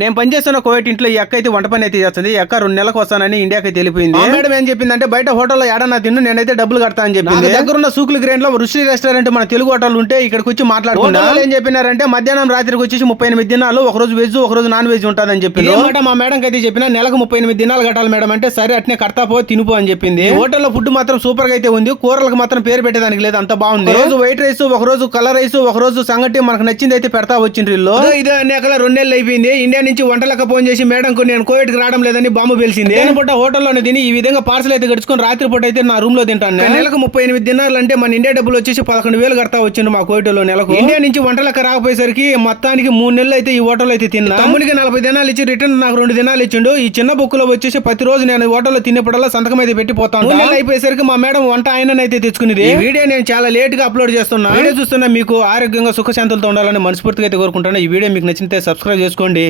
నేను పనిచేస్తున్న కోవిడ్ ఇంట్లో ఈ అక్క అయితే వంట పని అయితే చేస్తుంది. ఈ అక్క రెండు నెలలకు వస్తానని ఇండియాకి తెలిపింది మేడం ఏం చెప్పిందంటే బయట హోటల్లో ఏడన్నా తిన్ను నేనైతే డబ్బులు కడతా అని చెప్పింది. దగ్గర ఉన్న సూకుల గ్రేన్లో రుషి రెస్టారెంట్ మన తెలుగు హోటల్ ఉంటే ఇక్కడికి వచ్చి మాట్లాడుకున్నా వాళ్ళు ఏం చెప్పినారంటే మధ్యాహ్నం రాత్రికి వచ్చేసి ముప్పై ఎనిమిది దినాలు ఒక రోజు వెజ్ ఒక రోజు నాన్ వెజ్ ఉంటుందని చెప్పింది. మా మేడం అయితే చెప్పిన నెలకు ముప్పై ఎనిమిది దినాలు కట్టాలి మేడం అంటే సరే అట్నే కడతా పో తినుపో అని చెప్పింది. హోటల్లో ఫుడ్ మాత్రం సూపర్గా అయితే ఉంది. కూరలకు మాత్రం పేరు పెట్టేదానికి లేదు అంత బాగుంది. రోజు వైట్ రైస్ ఒక రోజు కలర్ రైస్ ఒక రోజు సంగటి మనకు నచ్చింది అయితే పెడతా వచ్చిండ్రు ఇదే అన్ని అక్కడ రెండేళ్ళు అయిపోయింది. ఇండియా నుంచి వంటలకు ఫోన్ చేసి మేడం కు నేను కోవిడ్కి రావడం లేదని బాంబు పేల్చింది నేను పూట హోటల్లోనే తిని ఈ విధంగా పార్సల్ అయితే గడుచుకొని రాత్రి పూట అయితే నా రూమ్లో తింటాను. నెలకు ముప్పై ఎనిమిది దినాలు అంటే మన ఇండియా డబ్బులు వచ్చేసి పదకొండు వేలు కడతా వచ్చిండు మా కోవిడ్లో నెలకు. ఇండియా నుంచి వంటలకు రాకపోయేసరికి మొత్తానికి మూడు నెలలు అయితే ఈ హోటల్ అయితే తిన్నా. తమ్ముడికి నలభై దినాలు ఇచ్చి రిటర్న్ నాకు రెండు దినాలు ఇచ్చిండు. ఈ చిన్న బుక్లో వచ్చేసి ప్రతి రోజు నేను హోటల్లో తినేప్పుడల్లా సంతకం అయితే పెట్టి పోతాను మూడు నెలలు అయిపోయేసరికి మా మేడం వంట ఆయన అయితే తెచ్చుకునేది. ఈ వీడియో నేను చాలా లేట్గా అప్లోడ్ చేస్తున్నా. వీడియో చూస్తున్నా మీకు ఆరోగ్యంగా సుఖశాంతులతో ఉండాలని మనస్ఫూర్తిగా అయితే కోరుకుంటాను ఈ వీడియో మీకు నచ్చితే సబ్స్క్రైబ్ చేసుకోండి.